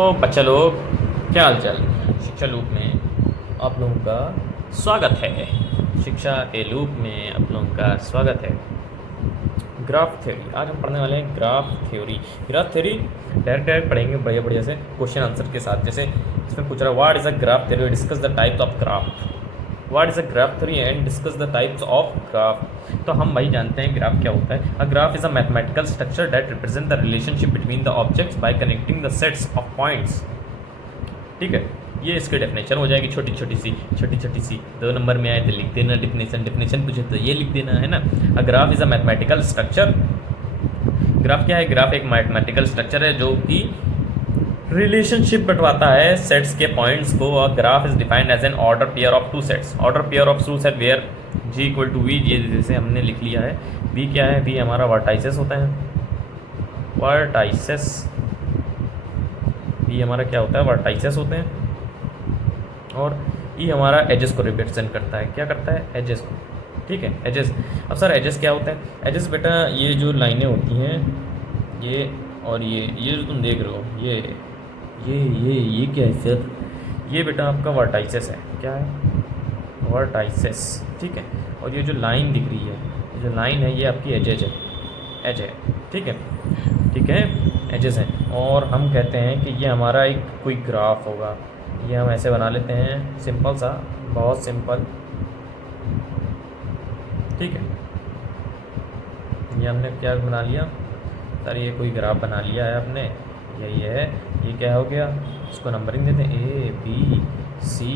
तो बच्चा लोग, क्या हाल चाल। शिक्षा लूप में आप लोगों का स्वागत है। शिक्षा के लूप में आप लोगों का स्वागत है। ग्राफ थ्योरी आज हम पढ़ने वाले हैं। ग्राफ थ्योरी डायरेक्ट डायरेक्ट पढ़ेंगे बढ़िया बढ़िया से क्वेश्चन आंसर के साथ। जैसे इसमें पूछ रहा है what is a graph theory, discuss the types of graph. What is a graph theory and discuss the types of graph. तो हम भाई जानते हैं ग्राफ क्या होता है। A graph is a mathematical structure that represent the relationship between the objects bye connecting the sets of points. ठीक है, ये इसकी डेफिनेशन हो जाएगी। छोटी छोटी सी 2 नंबर में आए तो लिख देना। डेफिनेशन पूछे तो ये लिख देना, है ना। A graph is a mathematical structure. Graph क्या है? ग्राफ एक मैथमेटिकल स्ट्रक्चर है जो कि रिलेशनशिप बंटवाता है सेट्स के पॉइंट्स को। A graph is defined as an order pair of two sets. Order pair of two set where G equal to V. ये जैसे हमने लिख लिया है। वी क्या है? वी हमारा वर्टाइसेस होता है। वर्टाइसेस वी हमारा क्या होता है? वर्टाइसेस होते हैं। और ये हमारा एजेस को रिप्रेजेंट करता है। क्या करता है? एजेस को। ठीक है, एजेस। अब सर एजेस क्या होता है? एजेस बेटा ये जो लाइनें होती हैं, ये और ये जो तुम देख रहे हो, ये क्या है सर? ये बेटा आपका वर्टाइसेस है। क्या है? वर्टाइसेस। ठीक है। और ये जो लाइन दिख रही है, ये जो लाइन है, ये आपकी एजेज है। एज है। ठीक है, ठीक है, एजेस हैं। और हम कहते हैं कि ये हमारा एक कोई ग्राफ होगा। ये हम ऐसे बना लेते हैं, सिंपल सा, बहुत सिंपल। ठीक है, ये हमने क्या बना लिया सर? ये कोई ग्राफ बना लिया है आपने। यही है। ये क्या हो गया? इसको नंबरिंग देते हैं ए बी सी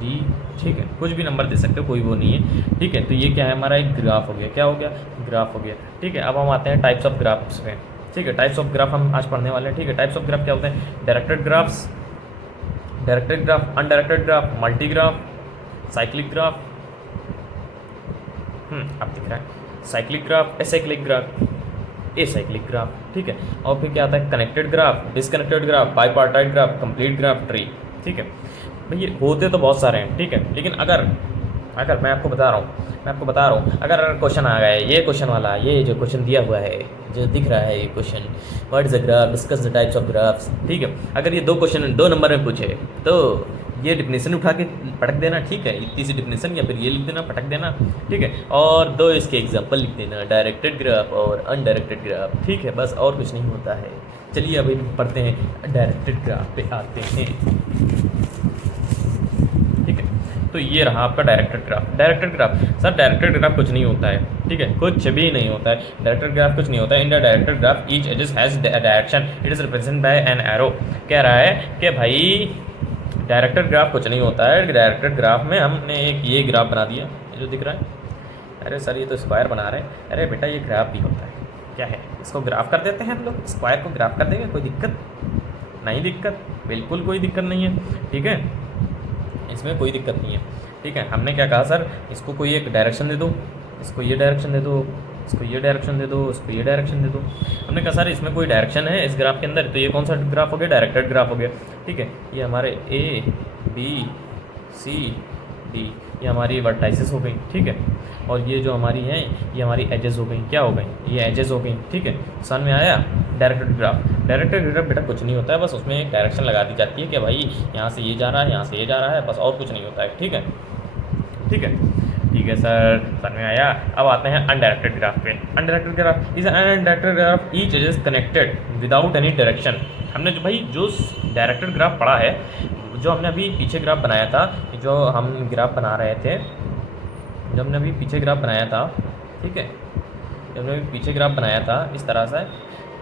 डी। ठीक है, कुछ भी नंबर दे सकते हो, कोई वो नहीं है। ठीक है, तो ये क्या है? हमारा एक ग्राफ हो गया। क्या हो गया? ग्राफ हो गया। ठीक है, अब हम आते हैं टाइप्स ऑफ ग्राफ्स पे। ठीक है, टाइप्स ऑफ ग्राफ हम आज पढ़ने वाले हैं। ठीक है, टाइप्स ऑफ ग्राफ क्या होते हैं? Directed graphs, directed graph, undirected graph, multi graph, cyclic graph. अब दिख रहा है। Cyclic graph, acyclic graph, acyclic graph. ठीक है, और फिर क्या आता है? Connected graph, disconnected graph, bipartite graph, complete graph, tree. ठीक है भाई, ये होते तो बहुत सारे हैं। ठीक है, लेकिन अगर अगर मैं आपको बता रहा हूँ, अगर क्वेश्चन आ गया है, ये क्वेश्चन वाला, ये जो क्वेश्चन दिया हुआ है, जो दिख रहा है ये question, what is a graph, discuss the types of graphs. ठीक है, अगर ये 2 क्वेश्चन 2 नंबर में पूछे तो ये डिफिनेशन उठा के पटक देना। ठीक है, इतनी सी डिफिनेशन, या फिर ये लिख देना, पटक देना। ठीक है, और 2 इसके एग्जाम्पल लिख देना, डायरेक्टेड ग्राफ और अनडायरेक्टेड ग्राफ। ठीक है, बस और कुछ नहीं होता है। चलिए अभी पढ़ते हैं, डायरेक्टेड ग्राफ पे आते हैं। ठीक है, तो ये रहा आपका directed graph. Directed graph sir, directed graph कुछ नहीं होता है। ठीक है, कुछ भी नहीं होता है। डायरेक्टेड ग्राफ कुछ नहीं होता है। In the directed graph each edges has direction, it is represented by an arrow. कह रहा है कि भाई डायरेक्टेड ग्राफ कुछ नहीं होता है। डायरेक्टेड ग्राफ में हमने एक ये ग्राफ बना दिया, ये जो दिख रहा है। अरे सर ये तो स्क्वायर बना रहे हैं। अरे बेटा ये ग्राफ भी होता है। क्या है? इसको ग्राफ कर देते हैं हम लोग। स्क्वायर को ग्राफ कर देंगे, कोई दिक्कत नहीं। दिक्कत बिल्कुल कोई दिक्कत नहीं है। ठीक है, इसमें कोई दिक्कत नहीं है। ठीक है, हमने क्या कहा सर? इसको कोई एक डायरेक्शन दे दो, इसको ये डायरेक्शन दे दो, इसको ये डायरेक्शन दे दो, इसको ये डायरेक्शन दे दो। हमने कहा सर इसमें कोई डायरेक्शन है इस ग्राफ के अंदर, तो ये कौन सा ग्राफ हो गया? डायरेक्टेड ग्राफ हो गया। ठीक है, ये हमारे ए बी सी डी, ये हमारी वर्टाइसेस हो गई। ठीक है, और ये जो हमारी हैं, ये हमारी एजेस हो गई। क्या हो गई? ये एजेस हो गई। ठीक है, समझ में आया? डायरेक्टेड ग्राफ, डायरेक्टेड ग्राफ बेटा कुछ नहीं होता है, बस उसमें एक डायरेक्शन लगा दी जाती है कि भाई यहाँ से ये जा रहा है, यहाँ से ये जा रहा है, बस और कुछ नहीं होता है। ठीक है, ठीक है, ठीक है सर, समझ में आया? अब आते हैं अनडायरेक्टेड ग्राफ पे। Undirected graph is undirected graph each edge is connected without any direction. हमने जो भाई जो डायरेक्टेड ग्राफ पढ़ा है, जो हमने अभी पीछे ग्राफ बनाया था, जो हम ग्राफ बना रहे थे, जब हमने अभी पीछे ग्राफ बनाया था, ठीक है, जब हमने अभी पीछे ग्राफ बनाया था इस तरह से।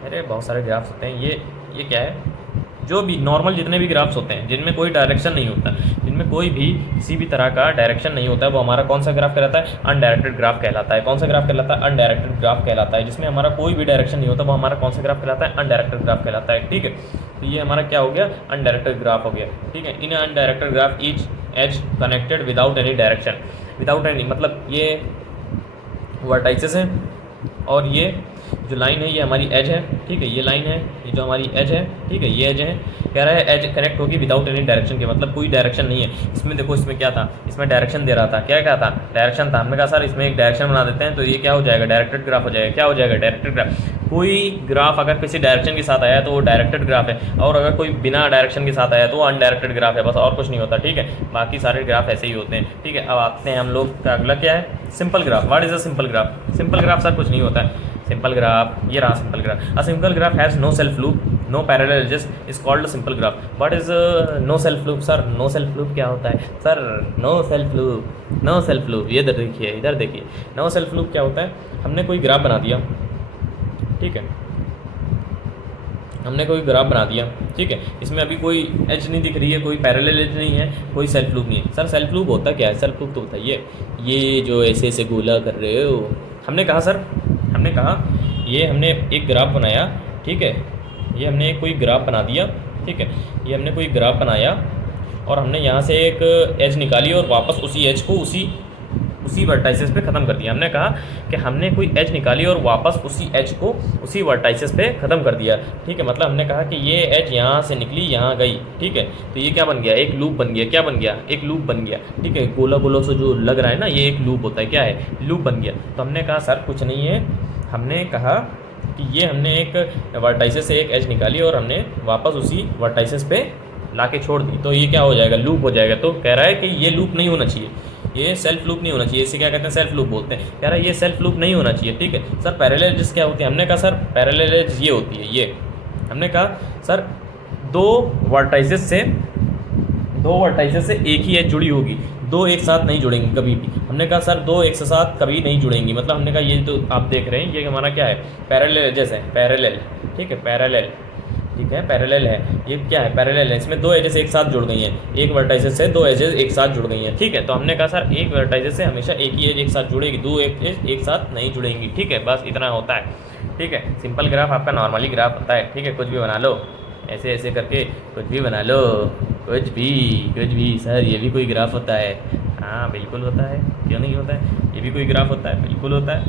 अरे बहुत सारे ग्राफ्स होते हैं। ये क्या है? जो भी नॉर्मल जितने भी ग्राफ्स होते हैं जिनमें कोई डायरेक्शन नहीं होता, जिनमें कोई भी किसी भी तरह का डायरेक्शन नहीं होता है, वो हमारा कौन सा ग्राफ कहलाता है? अनडायरेक्टेड ग्राफ कहलाता है। कौन सा ग्राफ कहलाता है? अनडायरेक्टेड ग्राफ कहलाता है। जिसमें हमारा कोई भी डायरेक्शन नहीं होता, वो हमारा कौन सा ग्राफ कहलाता है? अनडायरेक्टेड ग्राफ कहलाता है। ठीक है, तो ये हमारा क्या हो गया? अनडायरेक्टेड ग्राफ हो गया। ठीक है, in undirected graph each edge connected without any direction. Without any मतलब ये वर्टाइसेस हैं और ये जो लाइन है ये हमारी एज है, ठीक है, ये लाइन है, ये जो हमारी एज है, ठीक है, ये एज है। कह रहा है एज कनेक्ट होगी विदाउट एनी डायरेक्शन के, मतलब कोई डायरेक्शन नहीं है इसमें। देखो इसमें क्या था, इसमें डायरेक्शन दे रहा था, क्या क्या था, डायरेक्शन था। हमने कहा सर इसमें एक डायरेक्शन बना देते हैं तो ये क्या हो जाएगा, डायरेक्टेड ग्राफ हो जाएगा। क्या हो जाएगा, डायरेक्टेड ग्राफ। कोई ग्राफ अगर किसी डायरेक्शन के साथ आया तो वो डायरेक्टेड ग्राफ है, और अगर कोई बिना डायरेक्शन के साथ आया तो वो अनडायरेक्टेड ग्राफ है, बस और कुछ नहीं होता, ठीक है। बाकी सारे ग्राफ ऐसे ही होते हैं, ठीक है। अब आते हैं हम लोग का अगला क्या है, simple graph. What is a simple graph? Simple graph sir कुछ नहीं होता है। सिंपल ग्राफ ये रहा simple graph. A simple graph has no self loop, no parallel edges, is called simple graph. What is no self loop? Sir no self loop क्या होता है? Sir no self loop, no self loop, ये इधर देखिए, इधर देखिए, no self loop क्या होता है? हमने कोई ग्राफ बना दिया, ठीक है, हमने कोई ग्राफ बना दिया, ठीक है, इसमें अभी कोई एज नहीं दिख रही है, कोई पैरेलल एज नहीं है, कोई सेल्फ लूप नहीं है। सर सेल्फ लूप होता क्या है? सेल्फ लूप तो बताइए, ये जो ऐसे ऐसे गोला कर रहे हो। हमने कहा सर, हमने कहा ये हमने एक ग्राफ बनाया, ठीक है, ये हमने कोई ग्राफ बना दिया, ठीक है, ये हमने कोई ग्राफ बनाया और हमने यहाँ से एक एज निकाली और वापस उसी एज को उसी वर्टाइसेस पे ख़त्म कर दिया। हमने कहा कि हमने कोई एज निकाली और वापस उसी एज को उसी वर्टाइसेस पे ख़त्म कर दिया, ठीक है। मतलब हमने कहा कि ये एज यहाँ से निकली यहाँ गई, ठीक है, तो ये क्या बन गया, एक लूप बन गया। क्या बन गया? एक लूप बन गया, ठीक है। गोला गोला से जो लग रहा है ना, ये एक लूप होता है, क्या है, लूप बन गया। तो हमने कहा सर कुछ नहीं है, हमने कहा कि ये हमने एक वर्टाइसेस से एक एज निकाली और हमने वापस उसी वर्टाइसेस पे ला के छोड़ दी, तो ये क्या हो जाएगा, लूप हो जाएगा। तो कह रहा है कि ये लूप नहीं होना चाहिए, ये सेल्फ लूप नहीं होना चाहिए, इसे क्या कहते हैं, सेल्फ लूप बोलते हैं। कह रहा है ये सेल्फ लूप नहीं होना चाहिए, ठीक है। सर पैरेलल एजेस क्या होती है? हमने कहा सर पैरेलल एज ये होती है, ये हमने कहा सर दो वर्टाइसेस से एक ही एज जुड़ी होगी, दो एक साथ नहीं जुड़ेंगी कभी भी। हमने कहा सर दो एक साथ कभी नहीं जुड़ेंगी, मतलब हमने कहा ये जो आप देख रहे हैं ये हमारा क्या है, पैरेलल एजेस है, पैरेलल, ठीक है, पैरेलल, ठीक है, पैरेलल है, ये क्या है, पैरेलल है। इसमें दो एजेस एक साथ जुड़ गई हैं, एक वर्टाइसेस से दो एजेस एक साथ जुड़ गई हैं, ठीक है। तो हमने कहा सर एक वर्टाइसेस से हमेशा एक ही एज एक साथ जुड़ेगी, दो एज एक साथ नहीं जुड़ेंगी, ठीक है, बस इतना होता है, ठीक है। सिंपल ग्राफ आपका नॉर्मली ग्राफ होता है, ठीक है, कुछ भी बना लो, ऐसे ऐसे करके कुछ भी बना लो, कुछ भी। सर ये भी कोई ग्राफ होता है? हाँ बिल्कुल होता है, क्यों नहीं होता है, ये भी कोई ग्राफ होता है, बिल्कुल होता है।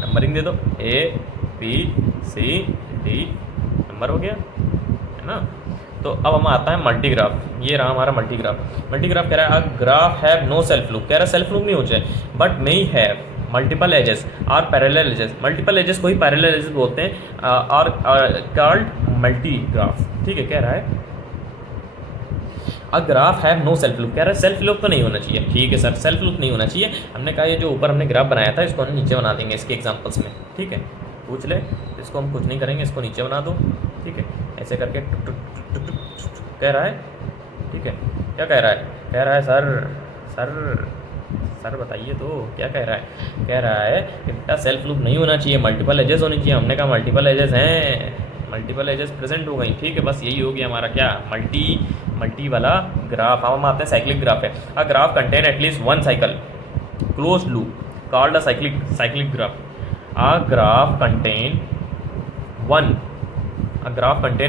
नंबरिंग दे दो, ABCD, नंबर हो गया, है ना। तो अब हम आता है मल्टी ग्राफ। ये रहा हमारा मल्टी ग्राफ। मल्टी ग्राफ कह रहा है graph have no self loop, कह रहा है सेल्फ लूप नहीं हो जाए, but may have multiple edges और पैरेलल एजेस। मल्टीपल एजेस को ही पैरेलल एजेस बोलते हैं, और कॉल्ड मल्टी ग्राफ, ठीक है। कह रहा है a graph have no self loop, कह रहा है सेल्फ लूप तो नहीं होना चाहिए, ठीक है सर, सेल्फ लूप नहीं होना चाहिए। हमने कहा ये जो ऊपर हमने ग्राफ बनाया था इसको हम नीचे बना देंगे इसके एग्जांपल्स में, ठीक है, पूछ ले, इसको हम कुछ नहीं करेंगे, इसको नीचे बना दो, ठीक है, ऐसे करके टुक टुक टुक टुक टुक कह रहा है, ठीक है। क्या कह रहा है? कह रहा है सर बताइए तो क्या कह रहा है? कह रहा है कि बेटा सेल्फ लूप नहीं होना चाहिए, मल्टीपल एजेस होनी चाहिए। हमने कहा मल्टीपल एजेस हैं, मल्टीपल एजेस प्रेजेंट हो गई, ठीक है, बस यही हो गया हमारा क्या, मल्टी वाला ग्राफ। हम आते हैं साइक्लिक ग्राफ है। A graph contain at least one cycle close loop called a cyclic graph. A graph contain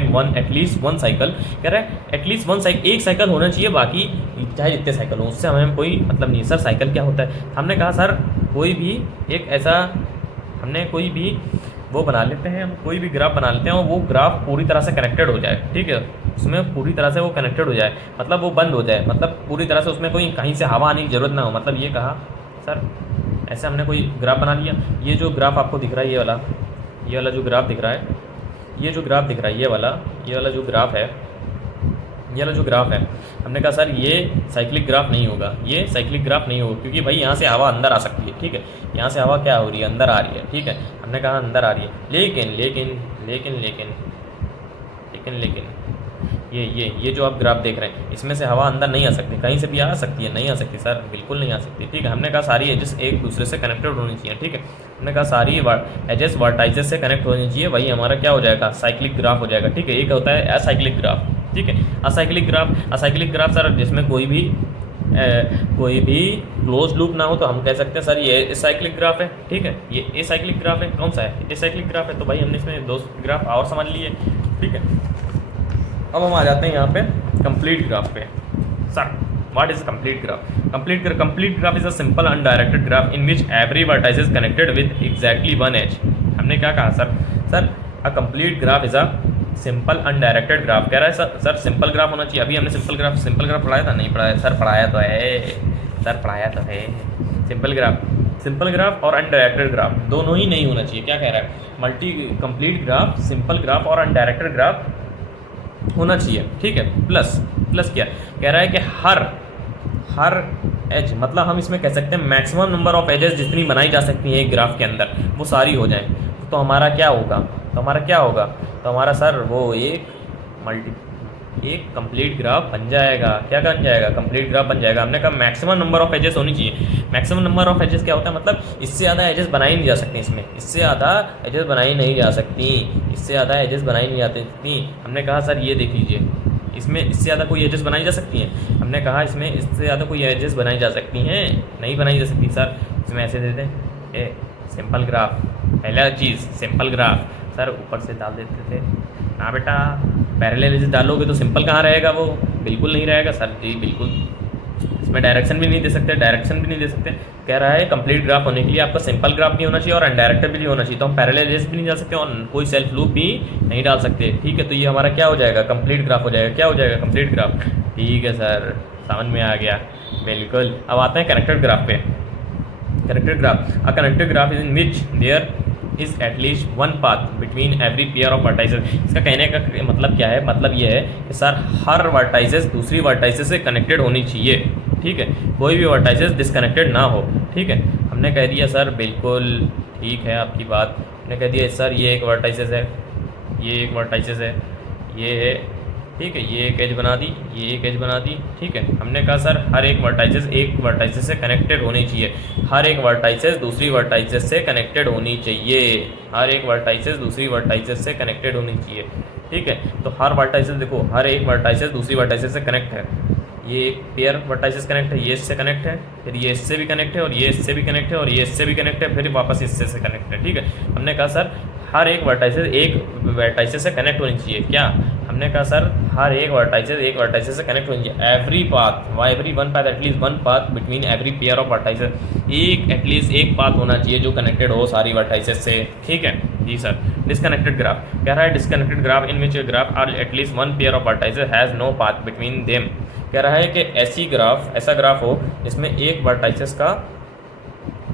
one at least one cycle, कह रहा है एटलीस्ट वन साइकिल, एक साइकिल होना चाहिए, बाकी चाहे जितने साइकिल हो उससे हमें कोई मतलब नहीं। सर साइकिल क्या होता है? हमने कहा सर कोई भी एक ऐसा, हमने कोई भी वो बना लेते हैं, हम कोई भी ग्राफ बना लेते हैं और वो ग्राफ पूरी तरह से कनेक्टेड हो जाए, ठीक है, उसमें पूरी तरह से वो कनेक्टेड हो जाए, मतलब वो बंद हो जाए, मतलब पूरी तरह से उसमें कोई कहीं से हवा आने की ज़रूरत ना हो। मतलब ये कहा सर ऐसे हमने कोई ग्राफ बना लिया। ये जो ग्राफ आपको दिख रहा है, ये वाला जो ग्राफ दिख रहा है, ये जो ग्राफ दिख रहा है, ये वाला जो ग्राफ है, ये वाला जो ग्राफ है, हमने कहा सर ये साइक्लिक ग्राफ नहीं होगा, ये साइक्लिक ग्राफ नहीं होगा, क्योंकि भाई यहाँ से हवा अंदर आ सकती है, ठीक है, यहाँ से हवा क्या हो रही है, अंदर आ रही है, ठीक है, हमने कहा अंदर आ रही है। लेकिन ये जो आप ग्राफ देख रहे हैं, इसमें से हवा अंदर नहीं आ सकती, कहीं से भी आ सकती है, नहीं आ सकती सर, बिल्कुल नहीं आ सकती, ठीक है। हमने कहा सारी एजेस एक दूसरे से कनेक्टेड होनी चाहिए, ठीक है, हमने कहा सारी एजेस वर्टाइसेस से कनेक्ट होनी चाहिए, वही हमारा क्या हो जाएगा, साइक्लिक ग्राफ हो जाएगा, ठीक है। एक होता है असाइक्लिक ग्राफ, ठीक है, असाइक्लिक ग्राफ सर जिसमें कोई भी क्लोज लूप ना हो तो हम कह सकते हैं सर ये एसाइक्लिक ग्राफ है, ठीक है, ये एसाइक्लिक ग्राफ है। कौन सा है? एसाइक्लिक ग्राफ है। तो भाई हमने इसमें दो ग्राफ और समझ लिए, ठीक है। अब हम आ जाते हैं यहाँ पे कंप्लीट ग्राफ पे। Sir what is complete graph? Complete graph is a simple undirected graph in which every vertices is connected with exactly one edge. हमने क्या कहा sir? Sir a complete graph is a simple undirected graph. कह रहा है sir simple graph होना चाहिए। अभी हमने सिंपल ग्राफ पढ़ाया था? नहीं पढ़ाया सर, पढ़ाया तो है सर, पढ़ाया तो है। सिंपल ग्राफ और अनडायरेक्टेड ग्राफ दोनों ही नहीं होना चाहिए। क्या कह रहा है? Multi complete graph, simple graph और अनडायरेक्टेड ग्राफ होना चाहिए, ठीक है। प्लस क्या कह रहा है कि हर एज, मतलब हम इसमें कह सकते हैं मैक्सिमम नंबर ऑफ एजेस जितनी बनाई जा सकती हैं एक ग्राफ के अंदर वो सारी हो जाएं। तो हमारा क्या होगा? तो हमारा सर वो एक कंप्लीट ग्राफ बन जाएगा। क्या बन जाएगा? कंप्लीट ग्राफ बन जाएगा। हमने कहा मैक्सिमम नंबर ऑफ एजेस होनी चाहिए। मैक्सिमम नंबर ऑफ एजेस क्या होता है? मतलब इससे ज़्यादा एजेस बनाई नहीं जा सकती इसमें, इससे ज़्यादा एजेस बनाई नहीं जा सकती। हमने कहा सर ये देख लीजिए, इसमें इससे ज़्यादा कोई एजेस बनाई जा सकती हैं? हमने कहा इसमें इससे ज़्यादा कोई एजेस बनाई जा सकती हैं? नहीं बनाई जा सकती सर। इसमें ऐसे दे दें ए सिंपल ग्राफ, पहला चीज़ सिंपल ग्राफ सर ऊपर से डाल देते थे ना बेटा। पैरेलल एजेस डालोगे तो सिंपल कहाँ रहेगा? वो बिल्कुल नहीं रहेगा सर जी, बिल्कुल। इसमें डायरेक्शन भी नहीं दे सकते। कह रहा है कंप्लीट ग्राफ होने के लिए आपका सिंपल ग्राफ भी होना चाहिए और अनडायरेक्टेड भी होना चाहिए। तो हम पैरेलल एजेस भी नहीं जा सकते और कोई सेल्फ लूप भी नहीं डाल सकते, ठीक है। तो ये हमारा क्या हो जाएगा? कंप्लीट ग्राफ हो जाएगा। क्या हो जाएगा? Complete graph. ठीक है सर, समझ में आ गया, बिल्कुल। अब आते हैं कनेक्टेड ग्राफ पे। Connected graph is in which there is at least one path between every pair of vertices. इसका कहने का मतलब क्या है? मतलब ये है कि सर हर वर्टाइसेस दूसरी वर्टाइसेस से कनेक्टेड होनी चाहिए, ठीक है। कोई भी वर्टाइसेस डिसकनेक्टेड ना हो, ठीक है। हमने कह दिया सर बिल्कुल ठीक है आपकी बात। हमने कह दिया सर ये एक वर्टाइसेस है, ये एक वर्टाइसेस है, ये है, ठीक है। ये एक एज बना दी, ये एक एज बना दी, ठीक है। हमने कहा सर हर एक वर्टाइसेस से कनेक्टेड होनी चाहिए। हर एक वर्टाइसेस दूसरी वर्टाइसेस से कनेक्टेड होनी चाहिए। हर एक वर्टाइसेस दूसरी वर्टाइसेस से कनेक्टेड होनी चाहिए, ठीक है। तो हर वर्टाइसेस देखो, हर एक वर्टाइसेस दूसरी वर्टाइसेस से कनेक्ट है। ये एक पेयर वर्टाइसेस कनेक्ट है, ये इससे कनेक्ट है, फिर ये इससे भी कनेक्ट है, और ये इससे भी कनेक्ट है, और ये इससे भी कनेक्ट है, फिर वापस इससे से कनेक्ट है, ठीक है। हमने कहा सर हर एक वर्टाइसेस से कनेक्ट होनी चाहिए। क्या? हमने कहा सर हर एक वर्टाइसेस से कनेक्ट होनी चाहिए। Every one path at least one path between every pair of vertices. At least एक पाथ होना चाहिए जो कनेक्टेड हो सारी वर्टाइसेस से, ठीक है जी सर। डिस्कनेक्टेड ग्राफ कह रहा है disconnected graph in which graph are at least one pair of vertices has no path between them. कह रहा है कि ऐसा ग्राफ हो जिसमें एक वर्टाइसेस का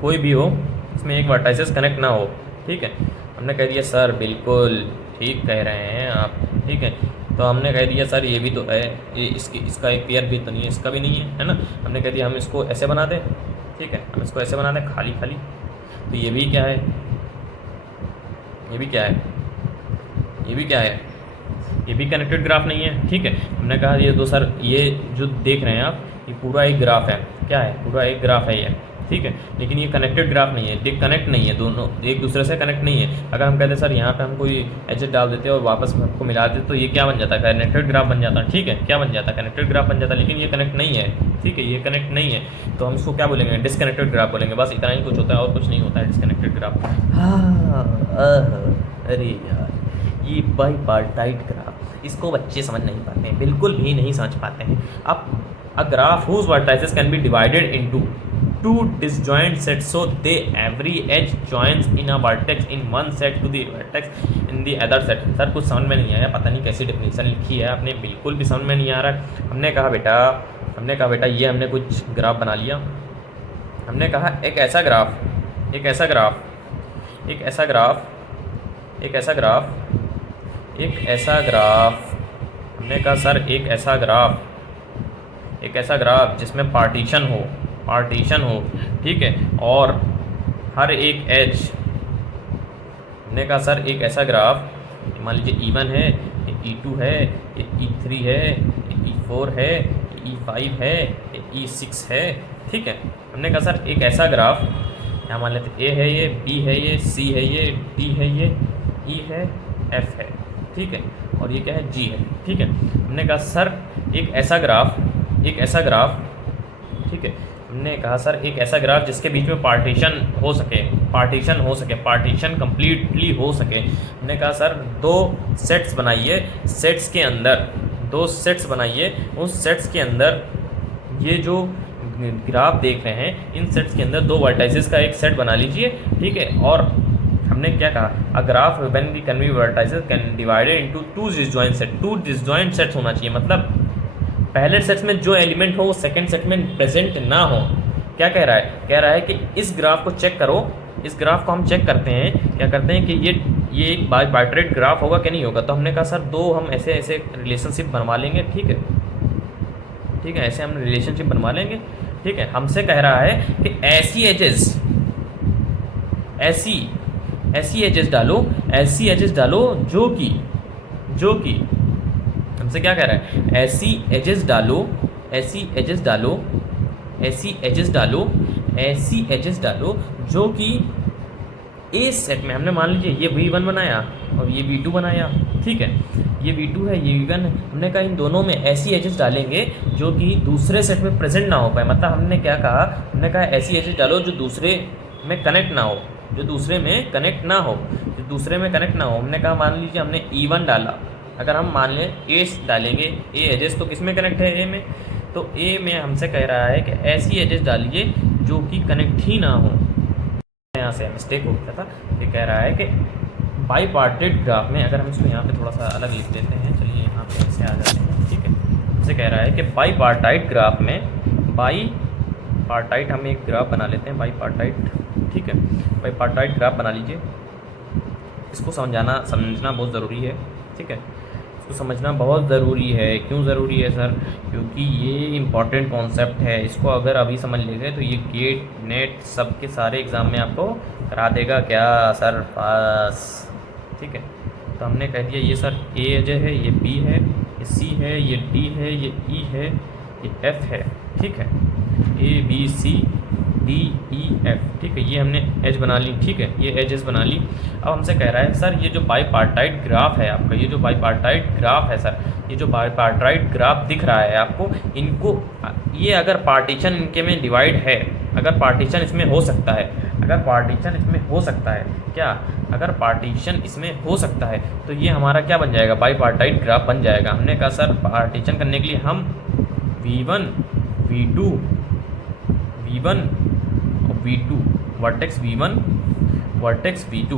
कोई भी हो, इसमें एक वर्टाइसेस कनेक्ट ना हो, ठीक है। हमने कह दिया सर बिल्कुल ठीक कह रहे हैं आप, ठीक है। तो हमने कह दिया सर ये भी तो है, ये इसका एक पेयर भी तो नहीं है, इसका भी नहीं है ना। हमने कह दिया हम इसको ऐसे बना दें, ठीक है। हम इसको ऐसे बना दें खाली। तो ये भी क्या है? ये भी कनेक्टेड ग्राफ नहीं है, ठीक है। हमने कहा ये दो सर, ये जो देख रहे हैं आप, ये पूरा एक ग्राफ है। क्या है? पूरा एक ग्राफ है ये, ठीक है। लेकिन ये कनेक्टेड ग्राफ नहीं है, कनेक्ट नहीं है, दोनों एक दूसरे से कनेक्ट नहीं है। अगर हम कहते सर यहाँ पे हम कोई एजेस डाल देते और वापस हमको मिला देते तो ये क्या बन जाता? कनेक्टेड ग्राफ बन जाता, ठीक है। क्या बन जाता? कनेक्टेड ग्राफ बन जाता। लेकिन ये कनेक्ट नहीं है, ठीक है, ये कनेक्ट नहीं है, तो हम इसको क्या बोलेंगे? डिसकनेक्टेड ग्राफ बोलेंगे। बस इतना ही कुछ होता है और कुछ नहीं होता है डिसकनेक्टेड ग्राफ। अरे यार, ये बाईपार्टाइट ग्राफ, इसको बच्चे समझ नहीं पाते हैं, बिल्कुल भी नहीं समझ पाते हैं। अब a graph whose vertices can be divided into two disjoint sets so they every edge joins in a vertex in one set to the vertex in the other set। Sir कुछ समझ में नहीं आया, पता नहीं कैसी डेफिनेशन लिखी है आपने, बिल्कुल भी समझ में नहीं आ रहा है। हमने कहा बेटा ये हमने कुछ ग्राफ बना लिया। हमने कहा एक ऐसा ग्राफ हमने कहा सर एक ऐसा ग्राफ जिसमें पार्टीशन हो, ठीक है। और हर एक एज, हमने कहा सर एक ऐसा ग्राफ, मान लीजिए E1 है, ये E2 है, ये E3 है, ये E4 है, ये E5 है, ये E6 है, ठीक है। हमने कहा सर एक ऐसा ग्राफ, यहाँ मान लेते A है, ये B है, ये C है, ये D है, ये E है, F है, ठीक है, और ये क्या है? G है, ठीक है। हमने कहा सर एक ऐसा ग्राफ, ठीक है। हमने कहा सर एक ऐसा ग्राफ जिसके बीच में पार्टीशन कम्प्लीटली हो सके। हमने कहा सर दो सेट्स बनाइए, उस सेट्स के अंदर ये जो ग्राफ देख रहे हैं, इन सेट्स के अंदर दो वर्टाइसेस का एक सेट बना लीजिए, ठीक है। और हमने क्या कहा, a graph when we can be vertices can divided into two disjoint set, two disjoint sets होना चाहिए, मतलब पहले सेट्स में जो एलिमेंट हो वो सेकंड सेट में प्रेजेंट ना हो। क्या कह रहा है, कह रहा है कि इस ग्राफ को चेक करो, इस ग्राफ को हम चेक करते हैं, क्या करते हैं कि ये एक बाइपार्टेट ग्राफ होगा कि नहीं होगा। तो हमने कहा सर दो हम ऐसे ऐसे रिलेशनशिप बनवा लेंगे, ठीक है, ठीक है, ऐसे हम रिलेशनशिप बनवा लेंगे, ठीक है। हमसे कह रहा है कि ऐसी एजेस, ऐसी एजेस डालो, ऐसी एजेस डालो जो कि हमसे क्या कह रहा है, ऐसी एजेस डालो, ऐसी एजेस डालो, ऐसी एजेस डालो, ऐसी एजेस डालो जो कि ए सेट में, हमने मान लीजिए ये V1 बनाया और ये V2 बनाया, ठीक है, ये V2 है ये V1 है। हमने कहा इन दोनों में ऐसी एजेस डालेंगे जो कि दूसरे सेट में प्रेजेंट ना हो पाए। मतलब हमने क्या कहा, हमने कहा ऐसी एजेस डालो जो दूसरे में कनेक्ट ना हो, जो दूसरे में कनेक्ट ना हो, जो दूसरे में कनेक्ट ना हो। हमने कहा मान लीजिए हमने E1 डाला, अगर हम मान लें ए डालेंगे, ए एजेस तो किस में कनेक्ट है, ए में, तो ए में हमसे कह रहा है कि ऐसी एजेस डालिए जो कि कनेक्ट ही ना हो। यहाँ से मिस्टेक हो गया था, ये कह रहा है कि बाईपार्टेट ग्राफ में, अगर हम इसको यहाँ पे थोड़ा सा अलग लिख देते हैं, चलिए यहाँ पे ऐसे आ जाते हैं, ठीक है। हमसे कह रहा है कि बाईपार्टाइट ग्राफ में, बाईपार्टाइट हम एक ग्राफ बना लेते हैं, बाईपार्टाइट, ठीक है, बाईपार्टाइट ग्राफ बना लीजिए। इसको समझना बहुत ज़रूरी है, ठीक है, इसको समझना बहुत ज़रूरी है। क्यों ज़रूरी है सर, क्योंकि ये इम्पॉर्टेंट कॉन्सेप्ट है। इसको अगर अभी समझ लेंगे तो ये गेट नेट सब के सारे एग्ज़ाम में आपको करा देगा क्या सर, पास, ठीक है। तो हमने कह दिया ये सर ए जो है, ये बी है, ये सी है, ये डी है, ये ई है, ये एफ है, ठीक है, A B C D E F, ठीक है, ये हमने एज बना ली, ठीक है, ये एजेस बना ली। अब हमसे कह रहा है सर ये जो बाईपार्टाइट ग्राफ है आपका, ये जो बाईपार्टाइट ग्राफ है सर, ये जो बाईपार्टाइट ग्राफ दिख रहा है आपको, इनको ये अगर पार्टीशन इनके में डिवाइड है, अगर पार्टीशन इसमें हो सकता है, अगर पार्टीशन इसमें हो सकता है, क्या अगर पार्टीशन इसमें हो सकता है तो ये हमारा क्या बन जाएगा, बाईपार्टाइट ग्राफ बन जाएगा। हमने कहा सर पार्टीशन करने के लिए हम V1 V2 V1 और V2 vertex V1 vertex V2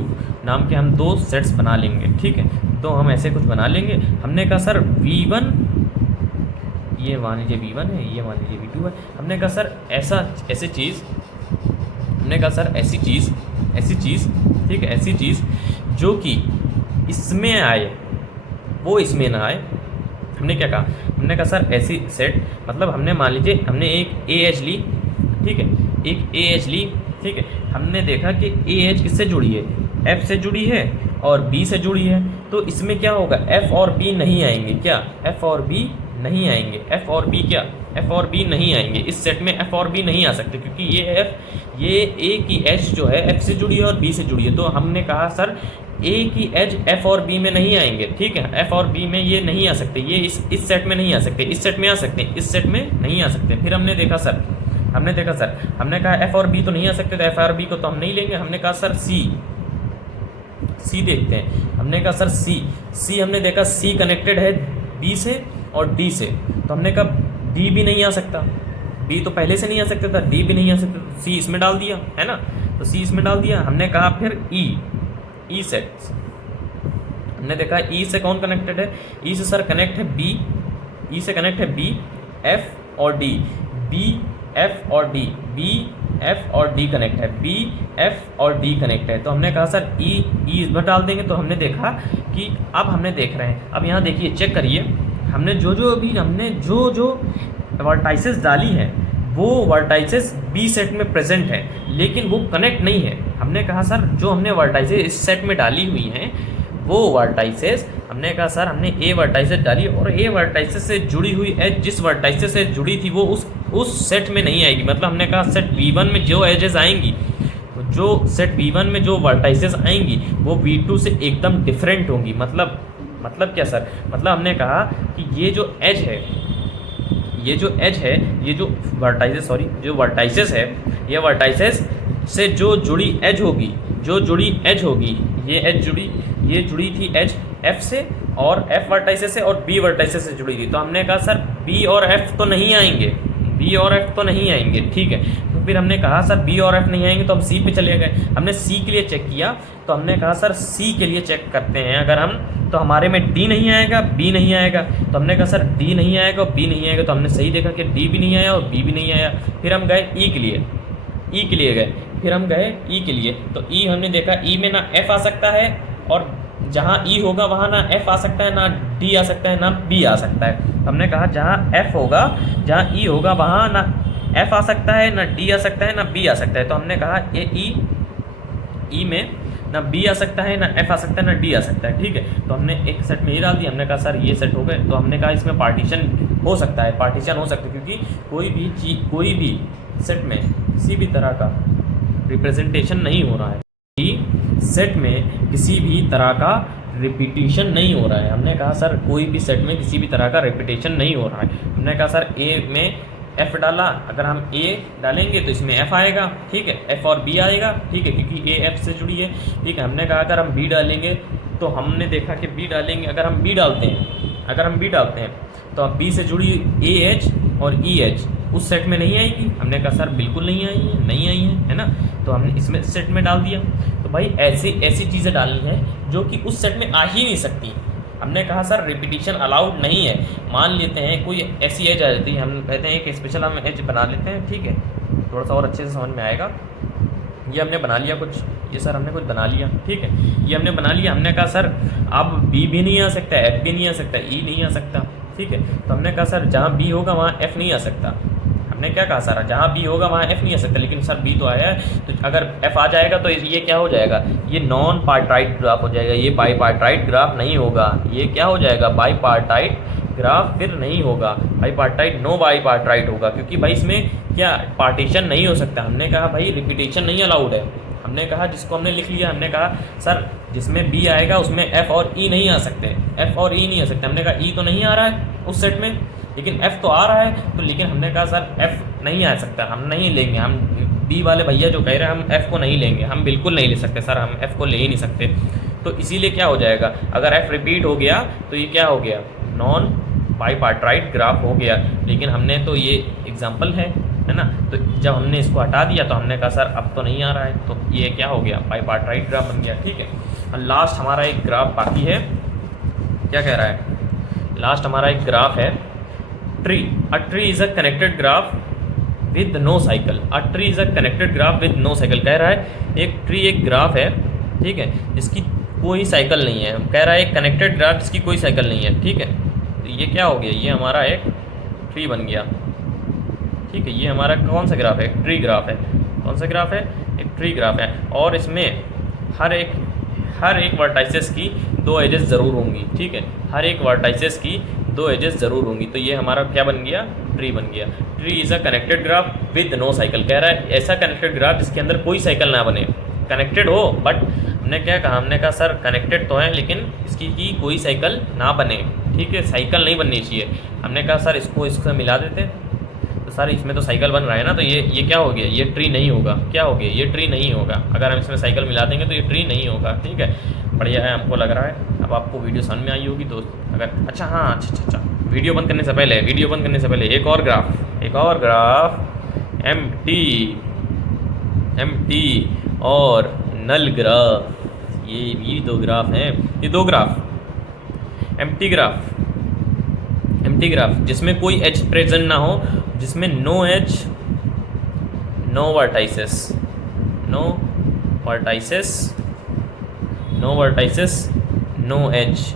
नाम के हम दो सेट्स बना लेंगे, ठीक है। तो हम ऐसे कुछ बना लेंगे। हमने कहा सर V1, ये मान लीजिए V1 है, ये मान लीजिए V2 है। हमने कहा सर ऐसी चीज़, हमने कहा सर ऐसी चीज़, ठीक है, ऐसी चीज़ जो कि इसमें आए वो इसमें ना आए। हमने क्या कहा, हमने कहा सर ऐसी सेट, मतलब हमने मान लीजिए हमने एक ए एच ली, ठीक है, एक ए एच ली, ठीक है। हमने देखा कि ए एच किससे जुड़ी है, एफ से जुड़ी है और बी से जुड़ी है। तो इसमें क्या होगा, एफ और बी नहीं आएंगे, क्या एफ और बी नहीं आएंगे, एफ और बी क्या, एफ और बी नहीं आएंगे। इस सेट में एफ और बी नहीं आ सकते क्योंकि ये एफ, ये ए की एच जो है एफ से जुड़ी है और बी से जुड़ी है। तो हमने कहा सर ए की एज एफ और बी में नहीं आएंगे, ठीक है, एफ और बी में ये नहीं आ सकते, ये इस सेट में नहीं आ सकते, इस सेट में आ सकते हैं, इस सेट में नहीं आ सकते। फिर हमने देखा सर, हमने कहा एफ और बी तो नहीं आ सकते, तो एफ और बी को तो हम नहीं लेंगे। हमने कहा सर सी देखते हैं। हमने कहा सर सी हमने देखा सी कनेक्टेड है बी से और डी से, तो हमने कहा डी भी नहीं आ सकता, बी तो पहले से नहीं आ सकता था, डी भी नहीं आ सकता, तो सी इसमें डाल दिया, है ना, तो सी इसमें डाल दिया। हमने कहा फिर ई सेट, हमने देखा ई से कौन कनेक्टेड है, ई से सर कनेक्ट है बी, ई से कनेक्ट है बी, एफ और डी, बी एफ और डी, बी एफ और डी कनेक्ट है, बी एफ और डी कनेक्ट है। तो हमने कहा सर ई इसमें डाल देंगे। तो हमने देखा कि अब हमने देख रहे हैं, अब यहाँ देखिए चेक करिए, हमने जो वर्टाइसेस डाली है वो वर्टाइसेस बी सेट में प्रेजेंट है लेकिन वो कनेक्ट नहीं है। हमने कहा सर जो हमने वर्टाइसेस इस सेट में डाली हुई हैं वो वर्टाइसेस, हमने कहा सर हमने ए वर्टाइसेस डाली और ए वर्टाइसेस से जुड़ी हुई एज जिस वर्टाइसेस से जुड़ी थी वो उस सेट में नहीं आएगी। मतलब हमने कहा सेट V1 में जो एजेस आएंगी, जो सेट V1 में जो वर्टाइसेस आएंगी वो V2 से एकदम डिफरेंट होंगी। मतलब क्या सर, मतलब हमने कहा कि ये जो एज है, ये जो वर्टाइसेस है, ये वर्टाइसेस से जो जुड़ी एज होगी, ये जुड़ी थी एज एफ से और एफ वर्टाइसेस से और बी वर्टाइसेस से जुड़ी थी। तो हमने कहा सर बी और एफ तो नहीं आएंगे, बी और एफ तो नहीं आएंगे, ठीक है। तो फिर हमने कहा सर बी और एफ नहीं आएंगे, तो हम सी पे चले गए। हमने सी के लिए चेक किया, तो हमने कहा सर सी के लिए चेक करते हैं अगर हम, तो हमारे में डी नहीं आएगा, बी नहीं आएगा। तो हमने कहा सर डी नहीं आएगा और बी नहीं आएगा, तो हमने सही देखा कि डी भी नहीं आया और बी भी नहीं आया। फिर हम गए ई के लिए, ई के लिए गए, फिर हम गए ई के लिए, तो ई हमने देखा ई में ना एफ आ सकता है, और जहाँ ई होगा वहाँ ना एफ आ सकता है, ना डी आ सकता है, ना बी आ सकता है। हमने कहा जहाँ एफ होगा, जहाँ ई होगा वहाँ ना एफ आ सकता है, ना डी आ सकता है, ना बी आ सकता है। तो हमने कहा ये ई में ना बी आ सकता है, ना एफ आ सकता है, ना डी आ सकता है, ठीक है। तो हमने एक सेट में ये डाल दिया, हमने कहा सर ये सेट हो गए। तो हमने कहा इसमें पार्टीशन हो सकता है, पार्टीशन हो सकता है, क्योंकि कोई भी सेट में किसी भी तरह का रिप्रेजेंटेशन नहीं हो रहा है, सेट में किसी भी तरह का रिपीटिशन नहीं हो रहा है। हमने कहा सर कोई भी सेट में किसी भी तरह का रिपीटिशन नहीं हो रहा है। हमने कहा सर ए में एफ डाला, अगर हम ए डालेंगे तो इसमें एफ आएगा, ठीक है, एफ और बी आएगा, ठीक है, क्योंकि ए एफ से जुड़ी है, ठीक है। हमने कहा अगर हम बी डालेंगे, तो हमने देखा कि बी डालेंगे, अगर हम बी डालते हैं तो अब बी से जुड़ी ए एच और ई एच उस सेट में नहीं आएगी। हमने कहा सर बिल्कुल नहीं आई है ना। तो हमने इसमें सेट में डाल दिया। तो भाई ऐसी चीज़ें डालनी है जो कि उस सेट में आ ही नहीं सकती। हमने कहा सर रिपीटिशन अलाउड नहीं है। मान लेते हैं कोई ऐसी एज आ जाती है, हम कहते हैं एक स्पेशल हम एज बना लेते हैं, ठीक है, थोड़ा सा और अच्छे से समझ में आएगा। ये हमने बना लिया कुछ, ये सर हमने कुछ बना लिया, ठीक है, ये हमने बना लिया। हमने कहा सर अब बी भी नहीं आ सकता, एफ भी नहीं आ सकता, ई नहीं आ सकता, ठीक है। तो हमने कहा सर जहाँ बी होगा वहाँ एफ नहीं आ सकता। हमने क्या कहा सर जहाँ बी होगा वहाँ एफ नहीं आ सकता, लेकिन सर बी तो आया है, तो अगर एफ आ जाएगा तो ये क्या हो जाएगा, ये नॉन पार्टाइट ग्राफ हो जाएगा, ये बाई पार्टाइट ग्राफ नहीं होगा। ये क्या हो जाएगा, बाई पार्टाइट ग्राफ फिर नहीं होगा, bipartite no bipartite होगा, क्योंकि भाई इसमें क्या पार्टीशन नहीं हो सकता। हमने कहा भाई रिपीटेशन नहीं अलाउड है। हमने कहा जिसको हमने लिख लिया, हमने कहा सर जिसमें बी आएगा उसमें एफ और ई नहीं आ सकते, एफ और ई नहीं आ सकते। हमने कहा ई तो नहीं आ रहा है उस सेट में, लेकिन एफ़ तो आ रहा है, तो लेकिन हमने कहा सर एफ़ नहीं आ सकता, हम नहीं लेंगे। हम बी वाले भैया जो कह रहे हैं हम एफ़ को नहीं लेंगे, हम बिल्कुल नहीं ले सकते सर, हम एफ़ को ले ही नहीं सकते। तो इसीलिए क्या हो जाएगा, अगर एफ़ रिपीट हो गया तो ये क्या हो गया, नॉन बाई पार्टाइट ग्राफ हो गया। लेकिन हमने तो ये एग्जाम्पल है ना, तो जब हमने इसको हटा दिया तो हमने कहा सर अब तो नहीं आ रहा है, तो ये क्या हो गया, बाई पार्टाइट ग्राफ बन गया, ठीक है। और लास्ट हमारा एक ग्राफ बाकी है, क्या कह रहा है, लास्ट हमारा एक ग्राफ है tree. A tree is a connected graph with no cycle. A tree is a connected graph with no cycle. कह रहा है एक ट्री एक ग्राफ है, ठीक है, जिसकी कोई साइकिल नहीं है। कह रहा है एक कनेक्टेड ग्राफ जिसकी कोई साइकिल नहीं है, ठीक है। तो ये क्या हो गया, ये हमारा एक ट्री बन गया, ठीक है। ये हमारा कौन सा ग्राफ है, एक ट्री ग्राफ है। कौन सा ग्राफ है, एक ट्री ग्राफ है, और इसमें हर एक वर्टाइसेस की 2 एजेस ज़रूर होंगी, ठीक है, हर एक वर्टाइसेस की 2 एजेस ज़रूर होंगी। तो ये हमारा क्या बन गया, ट्री बन गया। Tree is a connected graph with no cycle. कह रहा है ऐसा कनेक्टेड ग्राफ जिसके अंदर कोई साइकिल ना बने, कनेक्टेड हो बट हमने क्या कहा, हमने कहा सर कनेक्टेड तो है लेकिन इसकी कोई साइकिल ना बने, ठीक है, साइकिल नहीं बननी चाहिए। हमने कहा सर इसको इससे मिला देते हैं, तो सर इसमें तो साइकिल बन रहा है ना, तो ये क्या हो गया, ये ट्री नहीं होगा। क्या हो गया, ये ट्री नहीं होगा। अगर हम इसमें साइकिल मिला देंगे तो ये ट्री नहीं होगा, ठीक है। बढ़िया है, हमको लग रहा है। अब आपको वीडियो समझ में आई होगी दोस्त। अगर अच्छा हाँ अच्छा वीडियो बंद करने से पहले एक और ग्राफ एम्प्टी और नल ग्राफ, ये भी 2 ग्राफ हैं। ये 2 ग्राफ एम्प्टी ग्राफ जिसमें कोई एज प्रेजेंट ना हो, जिसमें no edge no vertices no edge,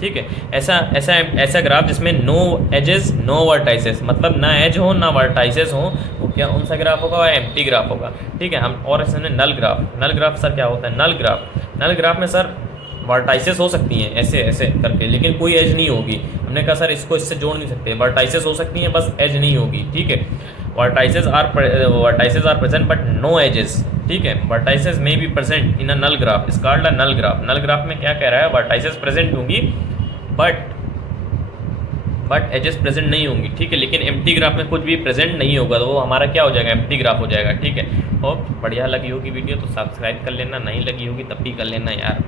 ठीक है। ऐसा ग्राफ जिसमें नो एजेस नो वर्टाइसेस, मतलब ना एज हो ना वर्टाइसेस हो, वो क्या कौन सा ग्राफ होगा, एम्प्टी ग्राफ होगा, ठीक है। हम और इसमें नल ग्राफ सर क्या होता है, नल ग्राफ में सर वर्टाइसेस हो सकती हैं ऐसे करके, लेकिन कोई एज नहीं होगी। हमने कहा सर इसको इससे जोड़ नहीं सकते, वर्टाइसेस हो सकती हैं बस एज नहीं होगी, ठीक है। Vertices are present but no edges, ठीक है। वर्टाइसेस में be present in a null graph is called a null graph. Null graph में क्या कह रहा है, वर्टाइसेस प्रेजेंट होंगी बट एजेस प्रेजेंट नहीं होंगी, ठीक है। लेकिन एम्प्टी ग्राफ में कुछ भी प्रेजेंट नहीं होगा, तो वो हमारा क्या हो जाएगा, एम्प्टी ग्राफ हो जाएगा, ठीक है। होप बढ़िया लगी होगी वीडियो तो सब्सक्राइब कर लेना, नहीं लगी होगी तब भी कर लेना यार।